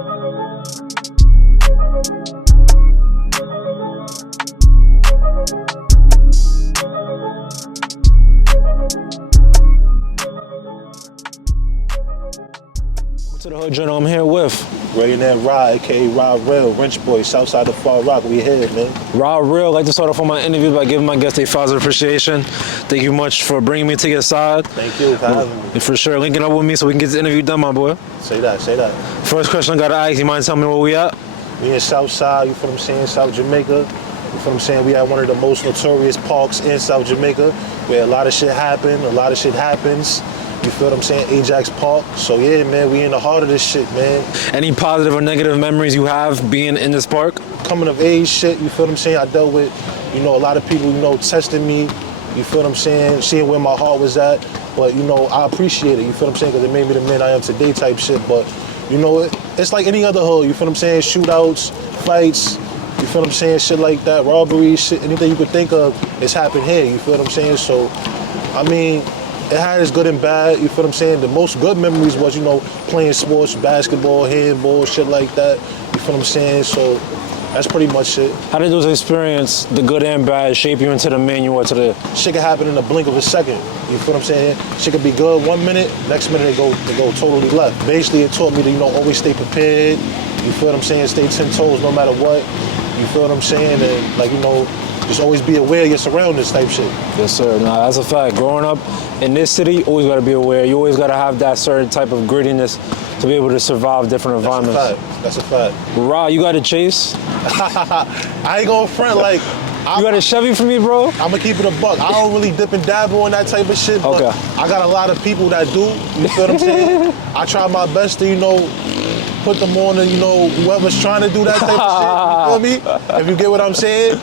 To the Hood Journal, I'm here with Realionaire Ra, aka Ra Real, Wrench Boy, Southside of Far Rock. We here, man. Ra Real. I'd like to start off on my interview by giving my guests a flowers of appreciation. Thank you much for bringing me to your side. Thank you for having me. For sure, linking up with me so we can get this interview done, my boy. Say that, say that. First question I gotta ask, you mind telling me where we at? We in Southside, you feel what I'm saying, South Jamaica. You feel what I'm saying? We at one of the most notorious parks in South Jamaica where a lot of shit happen, a lot of shit happens. You feel what I'm saying? Ajax Park. So yeah, man, we in the heart of this shit, man. Any positive or negative memories you have being in this park? Coming of age shit, you feel what I'm saying? I dealt with, a lot of people, testing me. You feel what I'm saying? Seeing where my heart was at. But, I appreciate it. You feel what I'm saying? Because it made me the man I am today type shit. But, it's like any other hood. You feel what I'm saying? Shootouts, fights. You feel what I'm saying? Shit like that. Robberies, shit. Anything you could think of, it's happened here. You feel what I'm saying? So, it had its good and bad, you feel what I'm saying? The most good memories was, playing sports, basketball, handball, shit like that. You feel what I'm saying? So that's pretty much it. How did those experiences, the good and bad, shape you into the man you are today? Shit can happen in the blink of a second. You feel what I'm saying? Shit could be good 1 minute, next minute it go totally left. Basically, it taught me to, always stay prepared. You feel what I'm saying? Stay 10 toes no matter what. You feel what I'm saying? And just always be aware of your surroundings type shit. Yes, sir. Nah, that's a fact. Growing up in this city, always got to be aware. You always got to have that certain type of grittiness to be able to survive different environments. That's a fact. Ra, you got a Chase? I ain't gonna front like... You got a Chevy for me, bro? I'm gonna keep it a buck. I don't really dip and dabble on that type of shit, but I got a lot of people that do. You feel what I'm saying? I try my best to, put them on to, whoever's trying to do that type of shit. You feel me? If you get what I'm saying?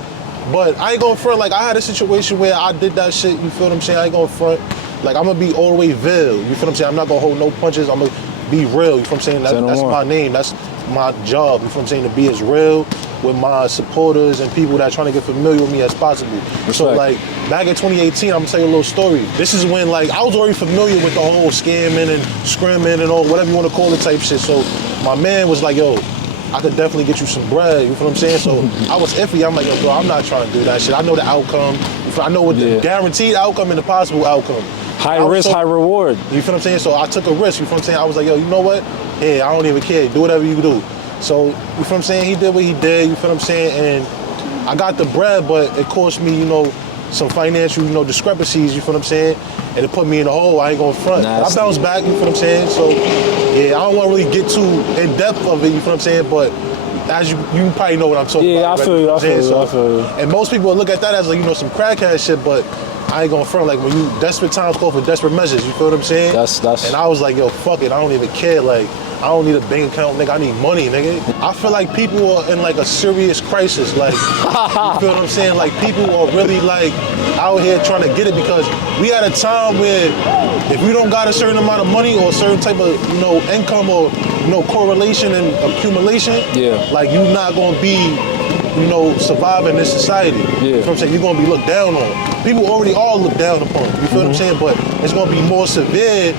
But I ain't gonna front, like I had a situation where I did that shit, you feel what I'm saying? I ain't gonna front. Like I'm gonna be all the way real, you feel what I'm saying? I'm not gonna hold no punches, I'm gonna be real, you feel what I'm saying? That's my name, that's my job, you feel what I'm saying? To be as real with my supporters and people that are trying to get familiar with me as possible. Respect. So like back in 2018, I'm gonna tell you a little story. This is when like I was already familiar with the whole scamming and scrimming and all, whatever you wanna call it type shit. So my man was like, yo, I could definitely get you some bread, you feel what I'm saying? So I was iffy, I'm like, yo, bro, I'm not trying to do that shit. I know the outcome, I know what the guaranteed outcome and the possible outcome. High risk, high reward. You feel what I'm saying? So I took a risk, you feel what I'm saying? I was like, yo, you know what? Hey, I don't even care, do whatever you do. So, you feel what I'm saying? He did what he did, you feel what I'm saying? And I got the bread, but it cost me, some financial, discrepancies, you feel what I'm saying? And it put me in the hole, I ain't gonna front. I bounced back, you feel what I'm saying? So, yeah, I don't wanna really get too in depth of it, you feel what I'm saying? But as you probably know what I'm talking about. Yeah, I feel you, I feel you. And most people look at that as like, some crackhead shit, but I ain't gonna front. Like when you desperate times call for desperate measures, you feel what I'm saying? That's. And I was like, yo, fuck it, I don't even care. Like, I don't need a bank account, nigga. I need money, nigga. I feel like people are in like a serious crisis. Like, you feel what I'm saying? Like people are really like out here trying to get it because we at a time where if you don't got a certain amount of money or a certain type of income or correlation and accumulation, like you're not gonna be surviving this society. Yeah. You know what I'm saying? You're gonna be looked down on. People already are looked down upon. You feel what I'm saying? But it's gonna be more severe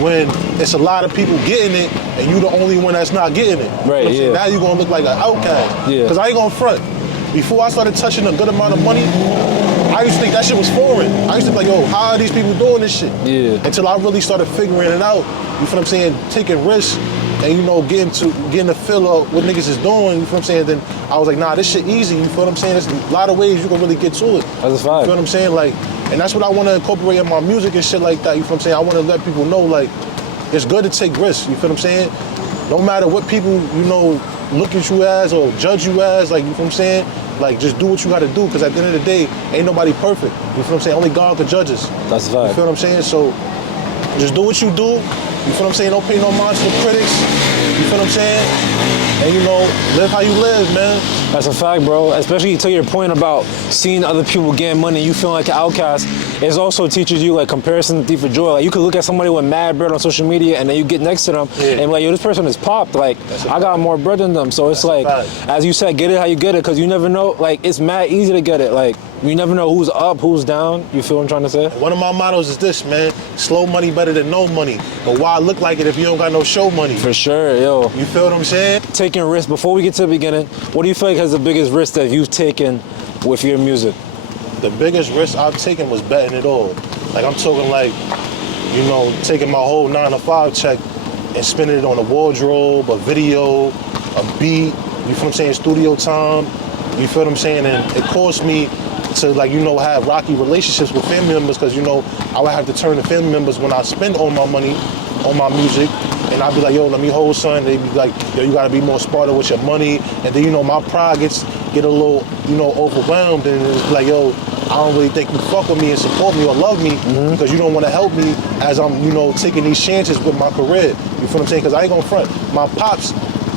when it's a lot of people getting it and you the only one that's not getting it. Right, you know now you're gonna look like an outcast. Yeah. Because I ain't gonna front. Before I started touching a good amount of money, I used to think that shit was foreign. I used to be like, yo, how are these people doing this shit? Yeah. Until I really started figuring it out. You feel what I'm saying? Taking risks and getting the feel of what niggas is doing, you feel what I'm saying? Then I was like, nah, this shit easy, you feel what I'm saying? There's a lot of ways you can really get to it. That's a fact. You feel what I'm saying? Like, and that's what I want to incorporate in my music and shit like that, you feel what I'm saying? I want to let people know, like, it's good to take risks, you feel what I'm saying? No matter what people, look at you as or judge you as, like, you feel what I'm saying? Like, just do what you gotta do, because at the end of the day, ain't nobody perfect. You feel what I'm saying? Only God can judge us. That's a fact. You feel what I'm saying? So, just do what you do. You feel what I'm saying? Don't pay no mind to the critics. You feel what I'm saying? And live how you live, man. That's a fact, bro. Especially to your point about seeing other people getting money, you feel like an outcast. It also teaches you like comparison thief of joy. Like you could look at somebody with mad bread on social media and then you get next to them and be like, yo, this person is popped. Like I got more bread than them. So it's like, as you said, get it how you get it, because you never know. Like it's mad easy to get it. Like you never know who's up, who's down. You feel what I'm trying to say? One of my mottos is this, man. Slow money better than no money. But why look like it if you don't got no show money? For sure, yo. Yo. You feel what I'm saying? Taking risks. Before we get to the beginning, what do you feel like has the biggest risk that you've taken with your music? The biggest risk I've taken was betting it all. Like, I'm talking like, you know, taking my whole 9-to-5 check and spending it on a wardrobe, a video, a beat, you feel what I'm saying, studio time, you feel what I'm saying? And it cost me to, like, you know, have rocky relationships with family members because, you know, I would have to turn to family members when I spend all my money on my music. And I'd be like, yo, let me hold son. They'd be like, yo, you gotta be more smarter with your money. And then, you know, my pride get a little, you know, overwhelmed. And it's like, yo, I don't really think you fuck with me and support me or love me because you don't want to help me as I'm, you know, taking these chances with my career. You feel what I'm saying? Because I ain't gonna front. My pops,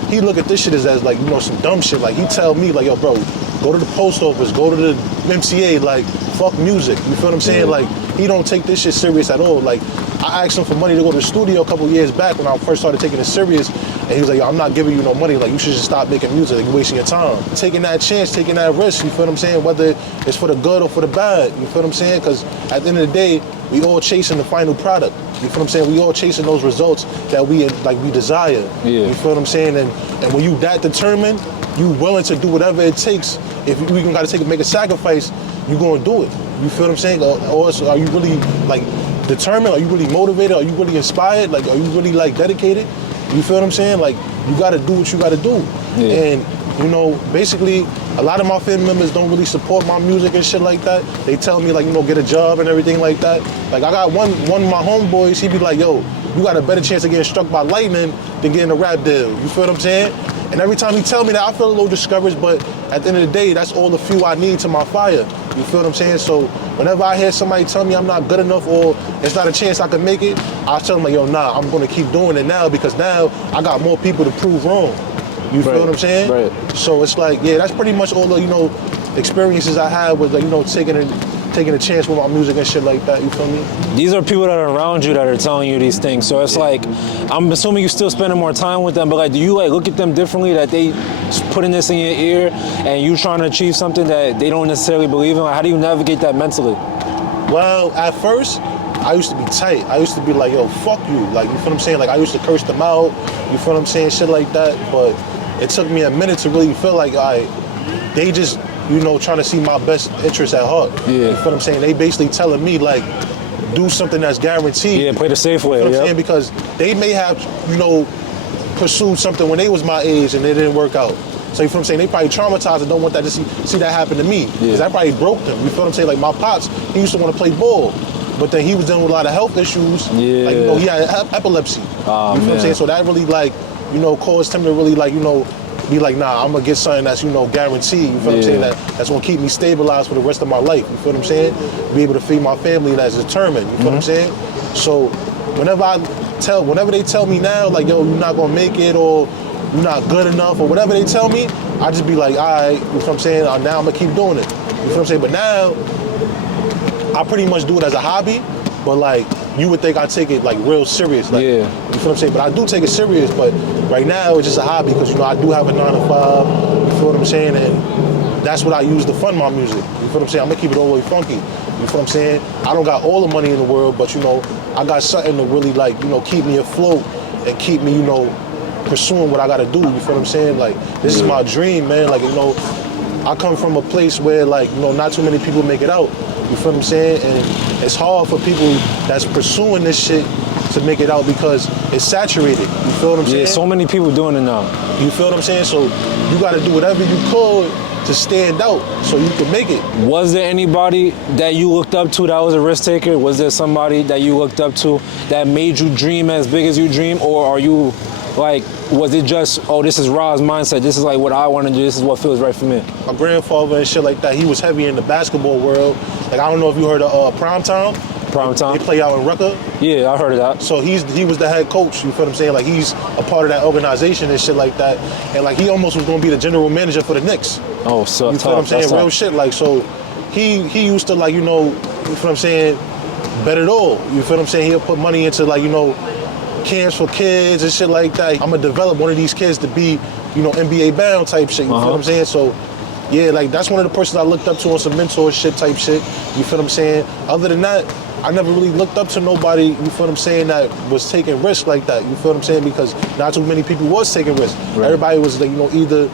he look at this shit as like, you know, some dumb shit. Like, he tell me, like, yo, bro, go to the post office, go to the MCA, like, fuck music. You feel what I'm saying? Like, he don't take this shit serious at all. Like, I asked him for money to go to the studio a couple years back when I first started taking it serious. And he was like, yo, I'm not giving you no money. Like, you should just stop making music. Like, you're wasting your time. Taking that chance, taking that risk, you feel what I'm saying? Whether it's for the good or for the bad, you feel what I'm saying? Because at the end of the day, we all chasing the final product. You feel what I'm saying? We all chasing those results that we desire. Yeah. You feel what I'm saying? And when you that determined, you willing to do whatever it takes. If you even got to make a sacrifice, you gonna do it. You feel what I'm saying? Or are you really like determined? Are you really motivated? Are you really inspired? Like, are you really like dedicated? You feel what I'm saying? Like, you gotta do what you gotta do. Yeah. And, you know, basically, a lot of my family members don't really support my music and shit like that. They tell me, like, you know, get a job and everything like that. Like, I got one of my homeboys, he be like, yo, you got a better chance of getting struck by lightning than getting a rap deal. You feel what I'm saying? And every time he tell me that, I feel a little discouraged, but at the end of the day, that's all the fuel I need to my fire. You feel what I'm saying? So whenever I hear somebody tell me I'm not good enough or there's not a chance I can make it, I tell them, like, yo, nah, I'm gonna keep doing it now because now I got more people to prove wrong. You feel what I'm saying? Right. So it's like, yeah, that's pretty much all the, you know, experiences I had with, like, you know, taking a chance with my music and shit like that, you feel me? These are people that are around you that are telling you these things. So it's like, I'm assuming you're still spending more time with them, but like, do you like look at them differently that they putting this in your ear and you trying to achieve something that they don't necessarily believe in? Like, how do you navigate that mentally? Well, at first, I used to be tight. I used to be like, yo, fuck you. Like, you feel what I'm saying? Like, I used to curse them out. You feel what I'm saying? Shit like that. But it took me a minute to really feel like, they just, you know, trying to see my best interest at heart. Yeah. You feel what I'm saying? They basically telling me, like, do something that's guaranteed. Yeah, play the safe way. You know what I'm saying? Because they may have, you know, pursued something when they was my age and it didn't work out. So you feel what I'm saying? They probably traumatized and don't want that to see that happen to me. Because that probably broke them. You feel what I'm saying? Like, my pops, he used to want to play ball. But then he was dealing with a lot of health issues. Yeah. Like, you know, he had epilepsy. You feel what I'm saying? So that really, like, you know, caused him to really, like, you know, be like, nah, I'm gonna get something that's, you know, guaranteed. You feel what I'm saying? That's gonna keep me stabilized for the rest of my life. You feel what I'm saying? Be able to feed my family that's determined. You feel what I'm saying? So whenever they tell me now, like, yo, you're not gonna make it or you're not good enough or whatever they tell me, I just be like, all right, you feel what I'm saying? Now I'm gonna keep doing it. You feel what I'm saying? But now, I pretty much do it as a hobby, but like, you would think I take it like real serious. Like, you feel what I'm saying? But I do take it serious, but right now it's just a hobby because, you know, I do have a 9-to-5, you feel what I'm saying? And that's what I use to fund my music. You feel what I'm saying? I'm gonna keep it all the way funky. You feel what I'm saying? I don't got all the money in the world, but, you know, I got something to really, like, you know, keep me afloat and keep me, you know, pursuing what I gotta do. You feel what I'm saying? Like, this is my dream, man. Like, you know, I come from a place where, like, you know, not too many people make it out. You feel what I'm saying? And it's hard for people that's pursuing this shit to make it out because it's saturated. You feel what I'm saying? Yeah, so many people doing it now. You feel what I'm saying? So you got to do whatever you could to stand out so you can make it. Was there anybody that you looked up to that was a risk taker? Was there somebody that you looked up to that made you dream as big as you dream? Or are you like, was it just, oh, this is Ra's mindset, this is like what I want to do, this is what feels right for me? My grandfather and shit like that, he was heavy in the basketball world. Like, I don't know if you heard of Prime Time. Prime Time? They play out in Rucker. Yeah, I heard of that. So he was the head coach, you feel what I'm saying? Like, he's a part of that organization and shit like that. And like, he almost was going to be the general manager for the Knicks. Oh, so you feel what I'm saying? Real shit. Like, so he used to, like, you know what I'm saying, bet it all. You feel what I'm saying? He'll put money into, like, you know, camps for kids and shit like that. I'm gonna develop one of these kids to be, you know, NBA bound type shit. You feel what I'm saying? So, yeah, like, that's one of the persons I looked up to on some mentor shit type shit. You feel what I'm saying? Other than that, I never really looked up to nobody, you feel what I'm saying, that was taking risks like that, you feel what I'm saying, because not too many people was taking risks. Right. Everybody was like, either,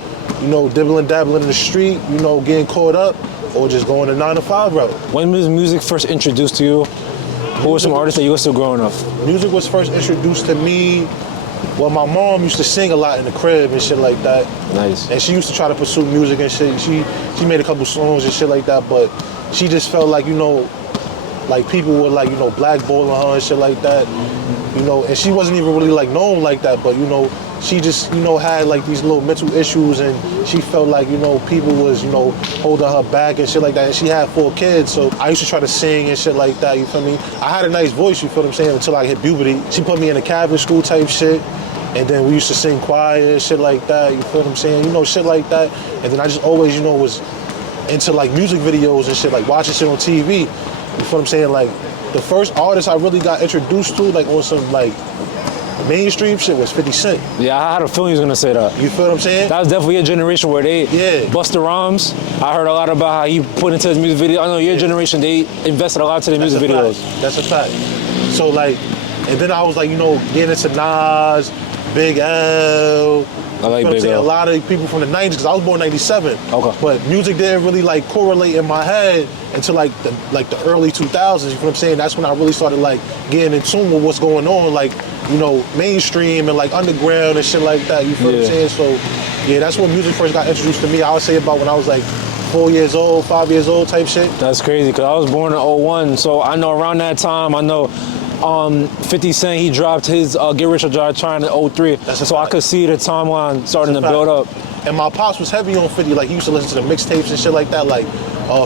dibbling, dabbling in the street, getting caught up, or just going the 9-to-5 route. When was music first introduced to you? Who were some artists that you listened to growing up? Music was first introduced to me. Well, my mom used to sing a lot in the crib and shit like that. Nice. And she used to try to pursue music and shit. She made a couple songs and shit like that, but she just felt like, like people were like, blackballing her and shit like that. And she wasn't even really like known like that, but she just, had like these little mental issues, and she felt like, people was, holding her back and shit like that. And she had 4 kids, so I used to try to sing and shit like that, you feel me? I had a nice voice, you feel what I'm saying, until I hit puberty. She put me in a Catholic school type shit, and then we used to sing choir and shit like that, you feel what I'm saying? Shit like that. And then I just always, was into like music videos and shit, like watching shit on TV. You feel what I'm saying? Like, the first artist I really got introduced to, like on some like mainstream shit, was 50 Cent. Yeah, I had a feeling he was gonna say that. You feel what I'm saying? That was definitely a generation where they Busta Rhymes. I heard a lot about how he put into his music video. I know your generation, they invested a lot into the music videos. That's a fact. So like, and then I was like, getting into Nas, Big L. I like Big L. A lot of people from the 90s, because I was born in 97. Okay. But music didn't really like correlate in my head until like the early 2000s. You feel what I'm saying? That's when I really started like getting in tune with what's going on, like, mainstream and like underground and shit like that. You feel what I'm saying? So yeah, that's when music first got introduced to me. I would say about when I was like 4 years old, 5 years old type shit. That's crazy, because I was born in 01, so I know around that time, I know 50 Cent, he dropped his Get Rich or Die Trying in 03. So I could see the timeline starting to build up. And my pops was heavy on 50. Like, he used to listen to the mixtapes and shit like that. Like,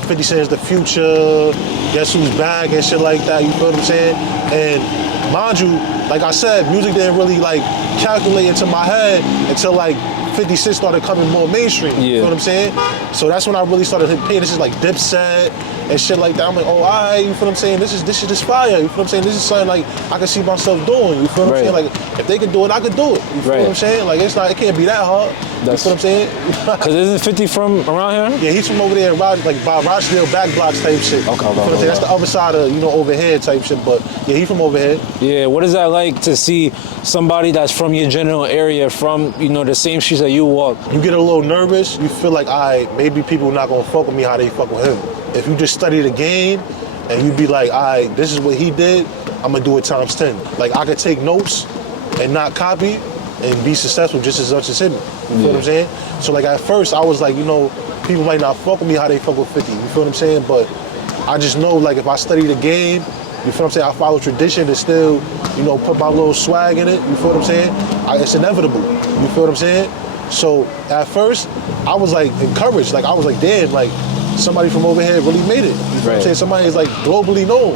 50 Cent is the future, Guess Who's Back and shit like that. You feel what I'm saying? And mind you, like I said, music didn't really like calculate into my head until like 50 Cent started coming more mainstream. You know what I'm saying? So that's when I really started paying attention, like Dipset and shit like that. I'm like, oh, all right, you feel what I'm saying? This is just fire. You feel what I'm saying? This is something like I can see myself doing. You feel what I'm saying? Like, if they can do it, I can do it. You feel what I'm saying? Like, it can't be that hard. You feel what I'm saying? Because isn't 50 from around here? Yeah, he's from over there, like by Rochdale back blocks type shit. Okay. You feel what I'm saying? That's the other side of, over here type shit. But yeah, he's from over here. Yeah, what is that like to see somebody that's from your general area, from, the same streets that you walk? You get a little nervous. You feel like, all right, maybe people not gonna fuck with me how they fuck with him. If you just study the game and you be like, all right, this is what he did, I'm gonna do it times 10. Like, I could take notes and not copy and be successful just as much as him. You feel what I'm saying? So like, at first I was like, people might not fuck with me how they fuck with 50. You feel what I'm saying? But I just know, like, if I study the game, you feel what I'm saying, I follow tradition and still, put my little swag in it. You feel what I'm saying? It's inevitable. You feel what I'm saying? So at first, I was like encouraged. Like, I was like, damn, like, somebody from over here really made it. You feel what I'm saying? Somebody is like globally known.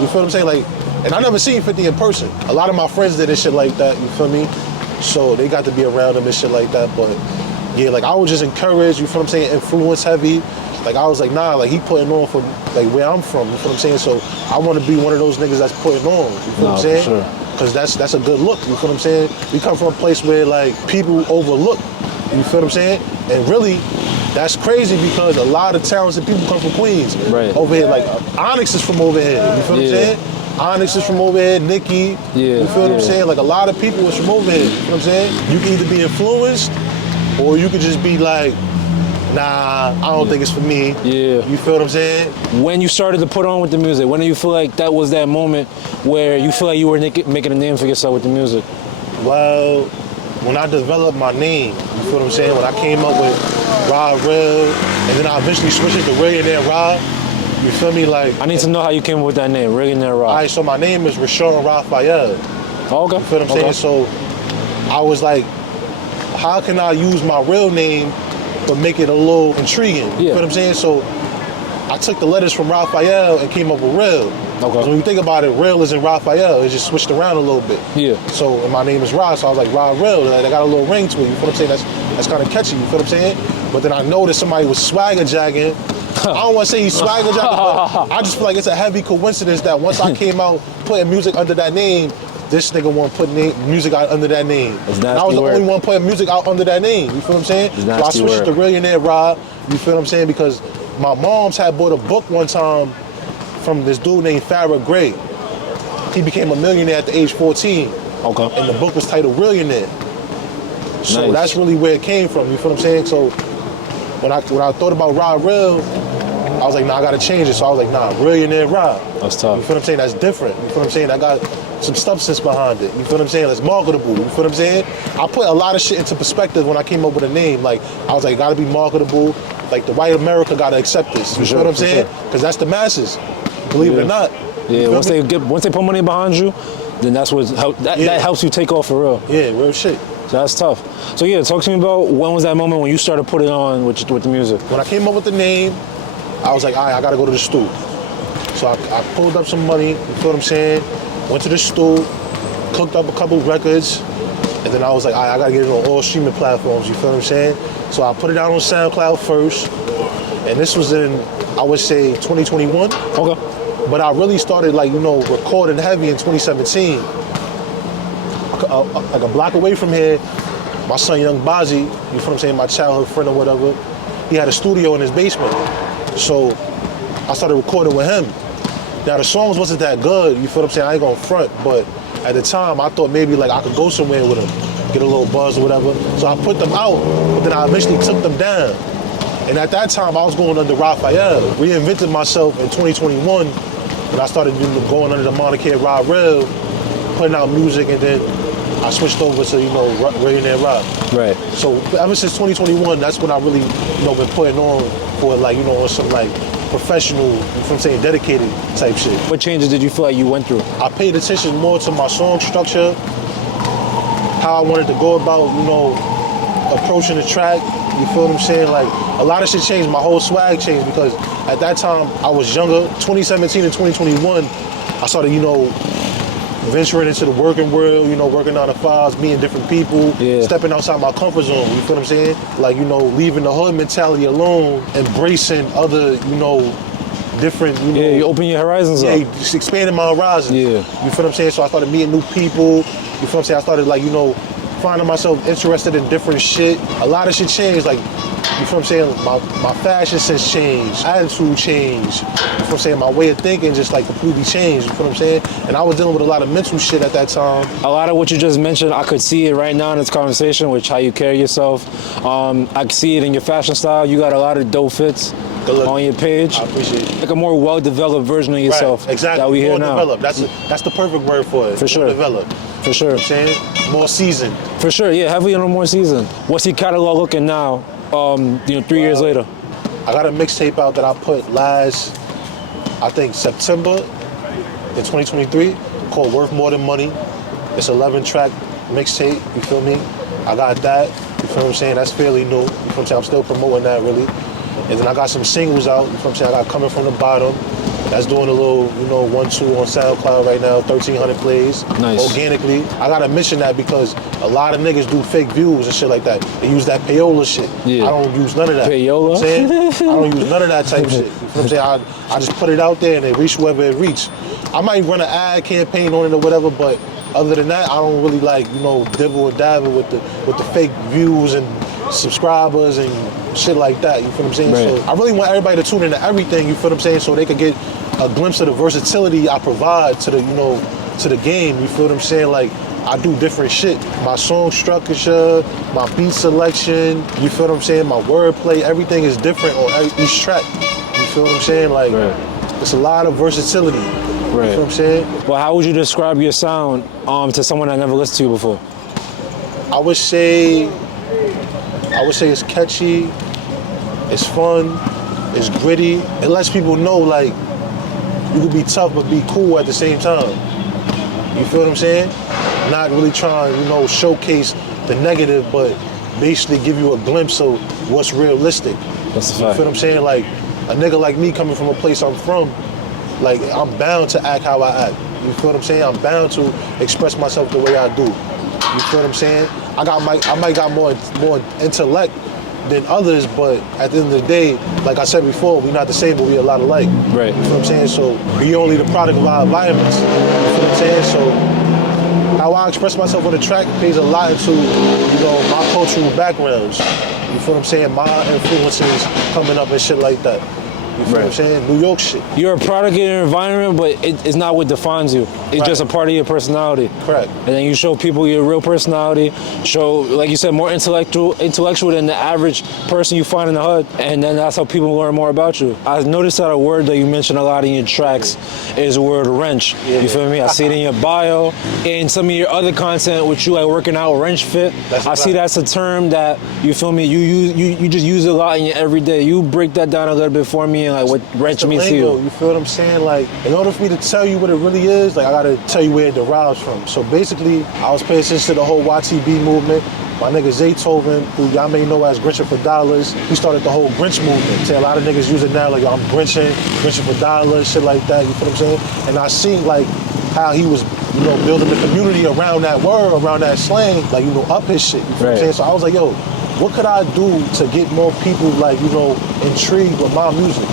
You feel what I'm saying? Like, and I never seen 50 in person. A lot of my friends did and shit like that, you feel me? So they got to be around him and shit like that. But yeah, like, I was just encouraged, you feel what I'm saying, influence heavy. Like, I was like, nah, like, he putting on for like where I'm from, you feel what I'm saying? So I want to be one of those niggas that's putting on, you feel what I'm saying? For sure. Because that's a good look, you feel what I'm saying? We come from a place where like people overlook, you feel what I'm saying? And really, that's crazy, because a lot of talented people come from Queens. Over here, like Onyx is from over here, you feel what I'm saying? Onyx is from over here, Nicki, you feel what I'm saying? Like, a lot of people is from over here, you feel what I'm saying? You can either be influenced, or you could just be like, nah, I don't think it's for me. You feel what I'm saying? When you started to put on with the music, when do you feel like that was that moment where you feel like you were making a name for yourself with the music? Well, when I developed my name, you feel what I'm saying? When I came up with Ra Real, and then I eventually switched it to Realionaire Ra, you feel me? Like, I need to know how you came up with that name, Realionaire Ra. All right, so my name is Rashawn Raphael. Oh, okay. You feel what I'm saying? So I was like, how can I use my real name but make it a little intriguing? You feel what I'm saying? So I took the letters from Raphael and came up with Real. So when you think about it, Real isn't Raphael. It just switched around a little bit. So and my name is Ra, so I was like, Ra Real. Like, I got a little ring to it. You feel what I'm saying? That's kind of catchy. You feel what I'm saying? But then I noticed somebody was swagger jagging. I don't want to say he's swagger jagging, but I just feel like it's a heavy coincidence that once I came out putting music under that name, this nigga want to put music out under that name. And I was the only one putting music out under that name. You feel what I'm saying? So I switched to Realionaire Ra. You feel what I'm saying? Because my mom's had bought a book one time from this dude named Farrah Gray. He became a millionaire at the age 14. Okay. And the book was titled Realionaire. So Nice. that's really where it came from, you feel what I'm saying? So when I thought about Ra Real, I was like, nah, I gotta change it. So I was like, nah, Realionaire Ra. That's tough. You feel what I'm saying? That's different. You feel what I'm saying? I got some substance behind it. You feel what I'm saying? That's marketable. You feel what I'm saying? I put a lot of shit into perspective when I came up with a name. Like, I was like, gotta be marketable. Like, the white America gotta accept this. You feel what I'm saying? Because that's the masses. Believe it or not. Yeah, once they put money behind you, then that's what that helps you take off for real. Yeah, real shit. So that's tough. So yeah, talk to me about when was that moment when you started putting on with the music? When I came up with the name, I was like, all right, I gotta go to the stool. So I pulled up some money, you feel what I'm saying? Went to the stool, cooked up a couple records, and then I was like, all right, I gotta get it on all streaming platforms, you feel what I'm saying? So I put it out on SoundCloud first, and this was in, I would say, 2021. Okay. But I really started, like, you know, recording heavy in 2017. Like a block away from here, my son Young Bazi, you feel what I'm saying, my childhood friend or whatever, he had a studio in his basement. So I started recording with him. Now the songs wasn't that good, you feel what I'm saying, I ain't gonna front, but at the time I thought maybe like I could go somewhere with him, get a little buzz or whatever. So I put them out, but then I eventually took them down. And at that time I was going under Raphael. Reinvented myself in 2021, and I started going under the moniker Ra Real, putting out music, and then I switched over to, you know, Realionaire Ra. Right. So ever since 2021, that's when I really, you know, been putting on for, like, you know, some like professional, you know what I'm saying, dedicated type shit. What changes did you feel like you went through? I paid attention more to my song structure, how I wanted to go about, you know, approaching the track. You feel what I'm saying? Like, a lot of shit changed. My whole swag changed because at that time I was younger. 2017 and 2021, I started, you know, venturing into the working world, you know, working 9 to 5s, meeting different people, stepping outside my comfort zone, you feel what I'm saying? Like, you know, leaving the hood mentality alone, embracing other, you know, different, you know. Yeah, you open your horizons up. Yeah, just expanding my horizons. Yeah. You feel what I'm saying? So I started meeting new people, you feel what I'm saying? I started, like, you know, finding myself interested in different shit. A lot of shit changed, like, you feel what I'm saying? My fashion sense changed, attitude changed. You feel what I'm saying? My way of thinking just like completely changed. You feel what I'm saying? And I was dealing with a lot of mental shit at that time. A lot of what you just mentioned, I could see it right now in this conversation, which how you carry yourself. I can see it in your fashion style. You got a lot of dope fits on your page. I appreciate it. Like a more well-developed version of yourself. Right, exactly. That we hear more now. Developed. That's the perfect word for it. For sure. More developed. For sure. You know what I'm saying? More seasoned. For sure, yeah, heavily on a more season. What's your catalog looking now, you know, 3 years later? I got a mixtape out that I put last, I think, September in 2023 called Worth More Than Money. It's 11-track mixtape, you feel me? I got that, you feel what I'm saying? That's fairly new, you feel what I'm saying? I'm still promoting that, really. And then I got some singles out, you feel what I'm saying? I got Coming From the Bottom. That's doing a little, you know, 1-2 on SoundCloud right now, 1,300 plays. Nice. Organically. I gotta mention that because a lot of niggas do fake views and shit like that. They use that payola shit. Yeah. I don't use none of that. Payola? You know what I'm saying? I don't use none of that type shit. You feel what I'm saying? I just put it out there and it reach whoever it reach. I might run an ad campaign on it or whatever, but other than that, I don't really like, you know, dibble and dabble with the fake views and subscribers and shit like that, you feel what I'm saying? Right. So I really want everybody to tune into everything, you feel what I'm saying, so they could get a glimpse of the versatility I provide to the, you know, to the game, you feel what I'm saying? Like, I do different shit. My song structure, my beat selection, you feel what I'm saying? My wordplay, everything is different on each track. You feel what I'm saying? Like, it's a lot of versatility. Right. You feel what I'm saying? Well, how would you describe your sound to someone that never listened to you before? I would say it's catchy, it's fun, it's gritty. It lets people know, like, you can be tough but be cool at the same time. You feel what I'm saying? Not really trying, you know, showcase the negative, but basically give you a glimpse of what's realistic. That's a fact. You feel what I'm saying? Like, a nigga like me coming from a place I'm from, like, I'm bound to act how I act. You feel what I'm saying? I'm bound to express myself the way I do. You feel what I'm saying? I might got more intellect than others, but at the end of the day, like I said before, we're not the same, but we a lot alike. Right. You feel what I'm saying? So we only the product of our environments. You feel what I'm saying? So how I express myself on the track pays a lot into, you know, my cultural backgrounds. You feel what I'm saying? My influences coming up and shit like that. You feel what I'm saying? New York shit. You're a product of your environment, but it's not what defines you. It's just a part of your personality. Correct. And then you show people your real personality, show, like you said, more intellectual than the average person you find in the hood, and then that's how people learn more about you. I noticed that a word that you mention a lot in your tracks is the word wrench. Yeah. You feel me? I see it in your bio, in some of your other content, which you like working out, wrench fit. I see that's a term that, you feel me, you just use it a lot in your everyday. You break that down a little bit for me and like what wrench means to you. You feel what I'm saying? Like, in order for me to tell you what it really is, like I gotta tell you where it derives from. So basically, I was paying attention to the whole YTB movement. My nigga Zaytoven, who y'all may know as Grinching for Dollars, he started the whole Grinch movement. See, a lot of niggas use it now, like, yo, I'm Grinching for dollars, shit like that, you feel what I'm saying? And I seen, like, how he was, you know, building the community around that word, around that slang, like, you know, up his shit, you feel what I'm saying? So I was like, yo, what could I do to get more people, like, you know, intrigued with my music?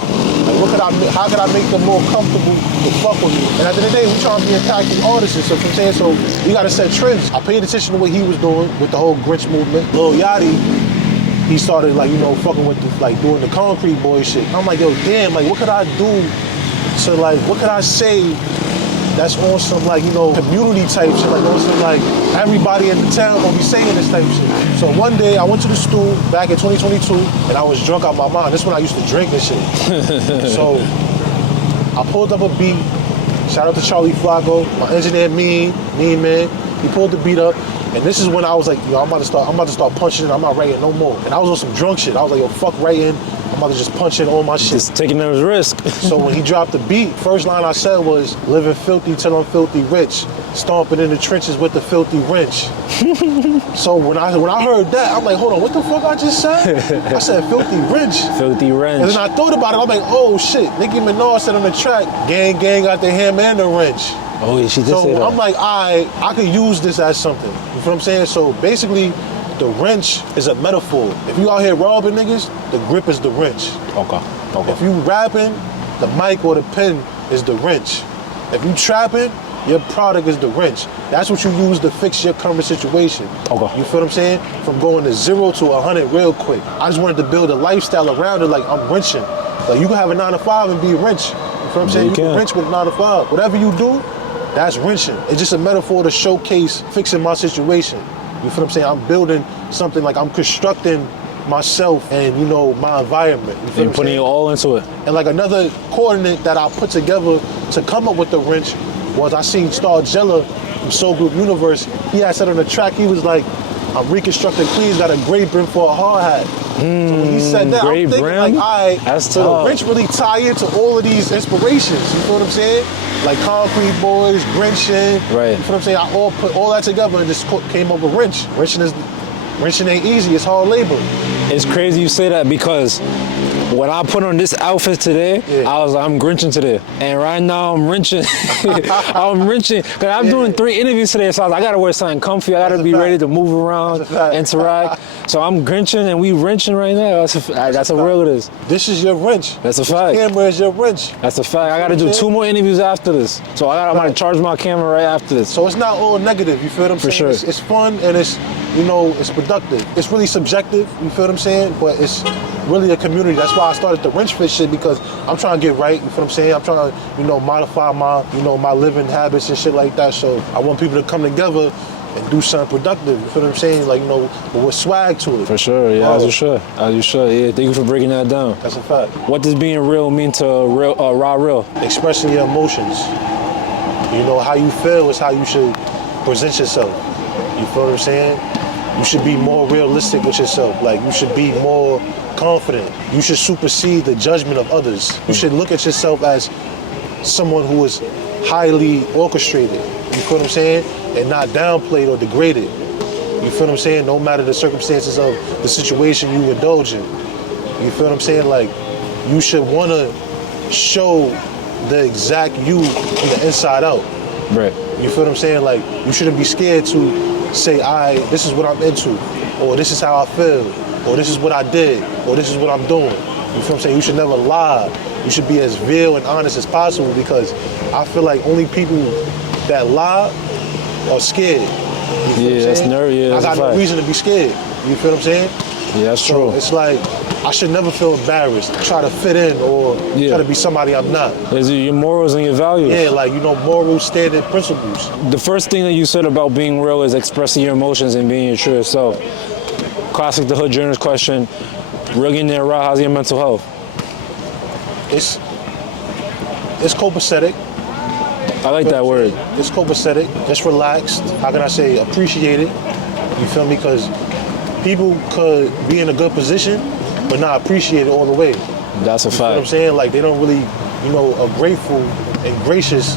Like, how could I make them more comfortable to fuck with me? And at the end of the day, we trying to be impactful artists, so you know what I'm saying? So we gotta set trends. I paid attention to what he was doing with the whole Grinch movement. Lil Yachty, he started, like, you know, fucking with the, like, doing the concrete boy shit. I'm like, yo, damn, like, what could I do to, like, what could I say that's on some, like, you know, community type shit, like on some, like, everybody in the town gonna be saying this type of shit. So one day I went to the stool back in 2022 and I was drunk out my mind. This is when I used to drink and shit. So I pulled up a beat. Shout out to Charlie Flacco, my engineer Mean Man. He pulled the beat up. And this is when I was like, yo, I'm about to start punching. I'm not writing no more. And I was on some drunk shit. I was like, yo, fuck writing. I'm about to just punch in all my shit. Just taking those risks. So when he dropped the beat, first line I said was, living filthy till I'm filthy rich, stomping in the trenches with the filthy wrench. So when I heard that, I'm like, hold on, what the fuck I just said? I said filthy wrench. Filthy wrench. And then I thought about it, I'm like, oh shit, Nicki Minaj said on the track, gang got the hammer and the wrench. Oh yeah, she did say that. So I'm like, I could use this as something. You feel what I'm saying? So basically, the wrench is a metaphor. If you out here robbing niggas, the grip is the wrench. Okay. If you rapping, the mic or the pen is the wrench. If you trapping, your product is the wrench. That's what you use to fix your current situation. Okay. You feel what I'm saying? From going to 0 to 100 real quick. I just wanted to build a lifestyle around it, like I'm wrenching. Like you can have a 9 to 5 and be wrench. You feel what I'm saying? You can wrench with 9 to 5. Whatever you do, that's wrenching. It's just a metaphor to showcase fixing my situation. You feel what I'm saying? I'm building something, like I'm constructing myself and, you know, my environment. You feel You're putting it all into it. And like another coordinate that I put together to come up with the wrench was I seen Star Jella from Soul Group Universe. He had said on the track, he was like, I'm reconstructing Queens, got a great brim for a hard hat. So when he said that, I'm thinking brim? like, That's so tough. the wrench really tie into all of these inspirations. You feel what I'm saying? Like Concrete Boys, Grinching. Right. You feel what I'm saying? I all put all that together and just came up with wrench. Wrenching ain't easy, it's hard labor. It's crazy you say that because when I put on this outfit today, I was like, I'm Grinching today. And right now I'm wrenching. I'm wrenching. Because I'm doing 3 interviews today, so I was like, I gotta wear something comfy. I gotta be ready to move around, interact. So I'm Grinching and we wrenching right now. That's a real it is. This is your wrench. That's a fact. This camera is your wrench. That's a fact. I gotta do 2 more interviews after this. So I'm gonna charge my camera right after this. So it's not all negative, you feel what I'm saying? For sure. It's fun and it's, you know, it's productive. It's really subjective, you feel what I'm saying? But it's really a community. That's why I started the wrench fit shit, because I'm trying to get right, you feel what I'm saying? I'm trying to, you know, modify my, you know, my living habits and shit like that. So I want people to come together and do something productive, you feel what I'm saying? Like, you know, with swag to it. For sure, yeah, as you should. As you should, yeah. Thank you for breaking that down. That's a fact. What does being real mean to Ra Real? Expressing your emotions. You know, how you feel is how you should present yourself. You feel what I'm saying? You should be more realistic with yourself. Like, you should be more confident. You should supersede the judgment of others. You should look at yourself as someone who is highly orchestrated. You feel what I'm saying? And not downplayed or degraded. You feel what I'm saying? No matter the circumstances of the situation you indulge in. You feel what I'm saying? Like, you should want to show the exact you from the inside out. Right. You feel what I'm saying? Like, you shouldn't be scared to say, this is what I'm into, or this is how I feel, or this is what I did, or this is what I'm doing. You feel what I'm saying? You should never lie. You should be as real and honest as possible, because I feel like only people that lie are scared. You feel Yeah, that's nervy. Yeah, I got no reason to be scared. You feel what I'm saying? Yeah, that's true. It's like, I should never feel embarrassed, try to fit in or try to be somebody I'm not. Is it your morals and your values? Yeah, like, you know, morals, standard, principles. The first thing that you said about being real is expressing your emotions and being your true self. Classic The Hood Journalist question. Realionaire Ra, how's your mental health? It's copacetic. I like that word. It's copacetic, just relaxed. How can I say, appreciate it? You feel me? Because people could be in a good position, but not appreciate it all the way. That's a fact. You know what I'm saying? Like, they don't really, you know, are grateful and gracious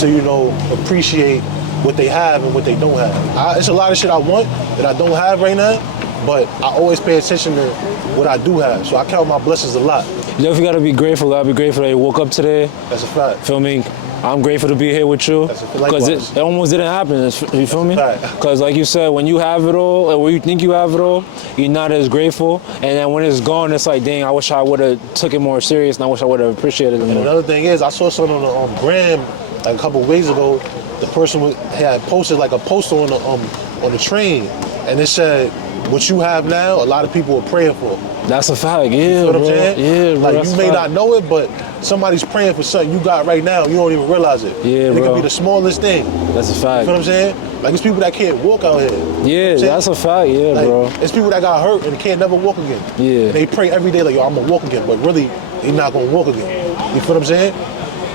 to, you know, appreciate what they have and what they don't have. It's a lot of shit I want that I don't have right now, but I always pay attention to what I do have. So I count my blessings a lot. You definitely gotta be grateful. Gotta be grateful that you woke up today. That's a fact. Feel me? I'm grateful to be here with you. Because it almost didn't happen. You feel me? Because like you said, when you have it all, or when you think you have it all, you're not as grateful. And then when it's gone, it's like, dang, I wish I would have took it more serious, and I wish I would have appreciated it more. And another thing is, I saw something on Gram like a couple of weeks ago. The person had posted like a poster on the train, and it said, "What you have now, a lot of people are praying for." That's a fact, yeah, you know what I'm saying? Yeah, bro. Like, you may not know it, but somebody's praying for something you got right now. You don't even realize it. Yeah, and bro. It could be the smallest thing. That's a fact. You know what I'm saying? Like, it's people that can't walk out here. Yeah, that's a fact, yeah, like, bro. It's people that got hurt and can't never walk again. Yeah. And they pray every day like, yo, I'm gonna walk again, but really, they not gonna walk again. You feel what I'm saying?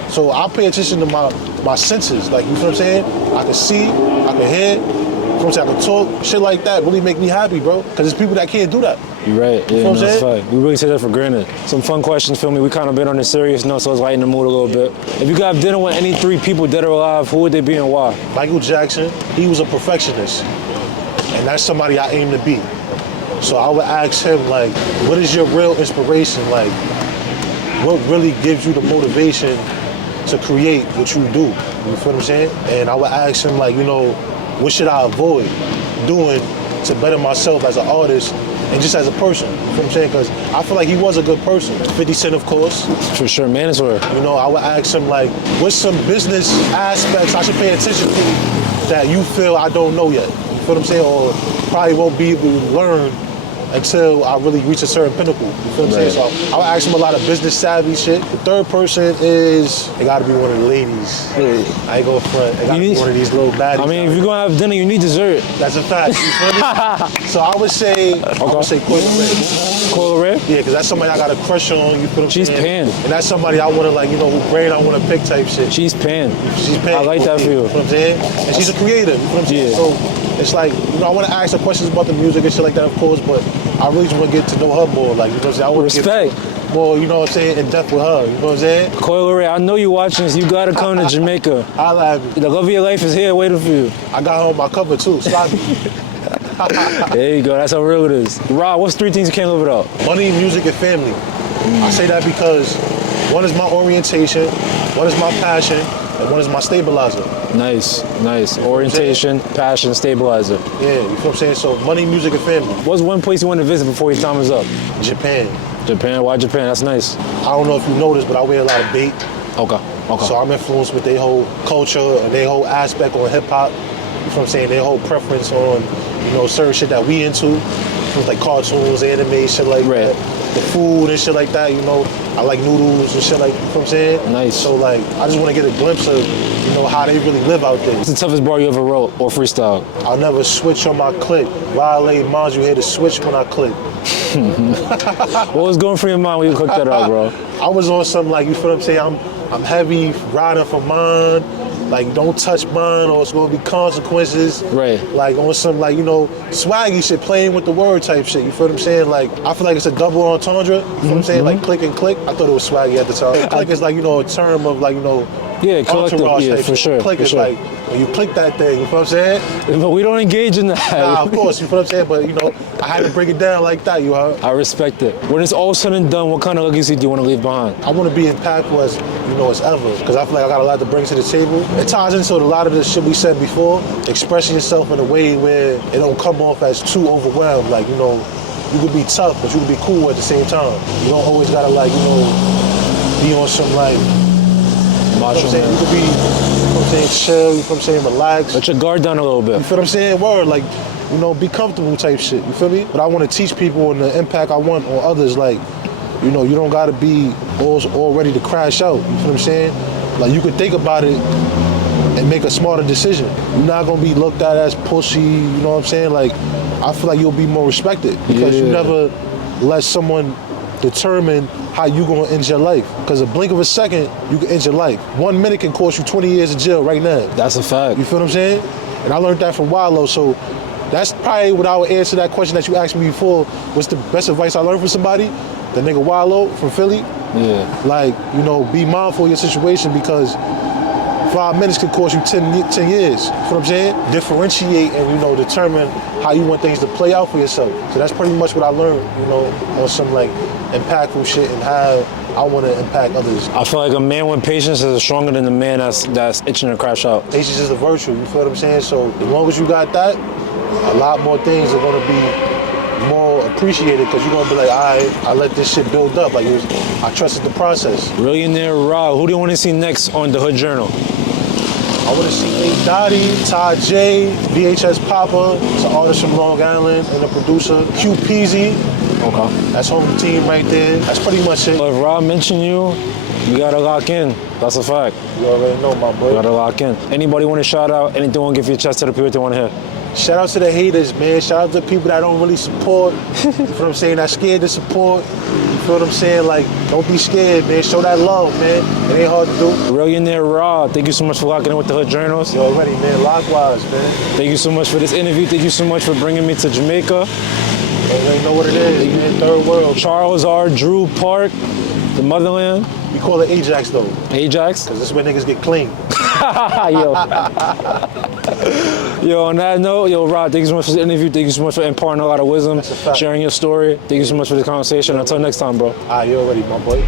So I pay attention to my senses. Like, you feel what I'm saying? I can see, I can hear, you know what I'm saying? I can talk. Shit like that really make me happy, bro. Because there's people that can't do that. You're right. You Yeah, know what I'm that's saying? fact. We really take that for granted. Some fun questions, feel me? We kind of been on a serious note, so let's lighten the mood a little bit. If you could have dinner with any 3 people, dead or alive, who would they be and why? Michael Jackson, he was a perfectionist. And that's somebody I aim to be. So I would ask him, like, what is your real inspiration? Like, what really gives you the motivation to create what you do? You feel what I'm saying? And I would ask him, like, you know, what should I avoid doing to better myself as an artist and just as a person? You feel what I'm saying? Because I feel like he was a good person. 50 Cent, of course. For sure, mandatory. You know, I would ask him, like, what's some business aspects I should pay attention to that you feel I don't know yet? You feel what I'm saying? Or probably won't be able to learn until I really reach a certain pinnacle. You feel what I'm saying? So I would ask him a lot of business savvy shit. The third person is, they gotta be one of the ladies. I ain't going front. They gotta be one of these little baddies. I mean, if you're gonna have dinner, you need dessert. That's a fact. You feel me? So I would say Coyle. Coyle Ray? Yeah, because that's somebody I got a crush on. You feel what I'm She's saying? pan. And that's somebody I wanna, like, you know, who brain I wanna pick type shit. She's pan. She's pan. I like that for you. You know what I'm saying? And she's a creator. You know what I'm saying? So it's like, you know, I want to ask her questions about the music and shit like that, of course, but I really just want to get to know her more. Like, you know what I'm saying? I want to get more, you know what I'm saying, in depth with her. You know what I'm saying? Coyle Ray, I know you watching this. You gotta come to Jamaica. Holla at me. The love of your life is here waiting for you. I got her on my cover too. Stop me. There you go. That's how real it is. Ra, what's 3 things you can't live without? Money, music, and family. I say that because one is my orientation, one is my passion, and one is my stabilizer. Nice, nice. Orientation, passion, stabilizer. Yeah, you feel what I'm saying? So money, music, and family. What's one place you want to visit before your time is up? Japan. Japan? Why Japan? That's nice. I don't know if you noticed, but I wear a lot of bait. Okay. So I'm influenced with their whole culture and their whole aspect on hip hop. You know what I'm saying? Their whole preference on, you know, certain shit that we into. Like cartoons, anime, shit like that. The food and shit like that, you know. I like noodles and shit like, you know what I'm saying? Nice. So like, I just want to get a glimpse of, you know, how they really live out there. What's the toughest bar you ever wrote or freestyle? I'll never switch on my click. Violate minds, you hear the switch when I click. What was going through your mind when you cooked that up, bro? I was on something like, you feel what I'm saying? I'm heavy, riding for mine. Like, don't touch mine or it's gonna be consequences. Right. Like, on some, like, you know, swaggy shit, playing with the word type shit. You feel what I'm saying? Like, I feel like it's a double entendre. You feel what I'm saying? Like, click and click. I thought it was swaggy at the time. Click is like, you know, a term of, like, you know, yeah, collective, yeah, for sure. Click is like, when you click that thing, you feel what I'm saying? But we don't engage in that. Nah, of course, you feel what I'm saying? But, you know, I had to break it down like that, you heard? I respect it. When it's all said and done, what kind of legacy do you want to leave behind? I want to be impactful as, you know, as ever. Because I feel like I got a lot to bring to the table. It ties into a lot of the shit we said before. Expressing yourself in a way where it don't come off as too overwhelmed. Like, you know, you could be tough, but you could be cool at the same time. You don't always gotta, like, you know, be on some, like, macho man. You could be, you know what I'm I'm saying, chill, you feel what I'm saying, relax. Let your guard down a little bit. You feel what I'm saying? Word, like, you know, be comfortable type shit, you feel me? But I want to teach people and the impact I want on others, like, you know, you don't gotta be all ready to crash out, you feel what I'm saying? Like, you could think about it and make a smarter decision. You're not gonna be looked at as pussy, you know what I'm saying? Like, I feel like you'll be more respected because you never let someone determine how you gonna end your life. Because a blink of a second, you can end your life. 1 minute can cost you 20 years in jail right now. That's a fact. You feel what I'm saying? And I learned that from Wallow, so that's probably what I would answer that question that you asked me before. What's the best advice I learned from somebody? The nigga Wallow from Philly. Yeah. Like, you know, be mindful of your situation because 5 minutes could cost you 10 years. You know what I'm saying? Differentiate and, you know, determine how you want things to play out for yourself. So that's pretty much what I learned, you know, on some like impactful shit and how I want to impact others. I feel like a man with patience is stronger than a man that's itching to crash out. Patience is a virtue, you feel what I'm saying? So as long as you got that, a lot more things are going to be more appreciated because you're going to be like, all right, I let this shit build up. Like, I trusted the process. Realionaire Ra, who do you want to see next on The Hood Journal? I want to see A. Dottie, Todd J, VHS Papa, it's an artist from Long Island, and a producer, Q Peasy. Okay. That's home team right there. That's pretty much it. If Rob mentioned you, you gotta lock in. That's a fact. You already know, my boy. You gotta lock in. Anybody want to shout out? Anything want to give your chest to the people they want to hear? Shout out to the haters, man. Shout out to the people that don't really support. You feel what I'm saying? That scared to support. You feel what I'm saying? Like, don't be scared, man. Show that love, man. It ain't hard to do. Realionaire Ra, thank you so much for locking in with The Hood Journals. You already, man. Likewise, man. Thank you so much for this interview. Thank you so much for bringing me to Jamaica. You already know what it is, man. Third world. Charles R. Drew Park, the motherland. We call it Ajax, though. Ajax? Because this is where niggas get clean. Yo. Yo, on that note, yo, Rod, thank you so much for the interview. Thank you so much for imparting a lot of wisdom, sharing your story. Thank you so much for the conversation. Until next time, bro. You already, my boy.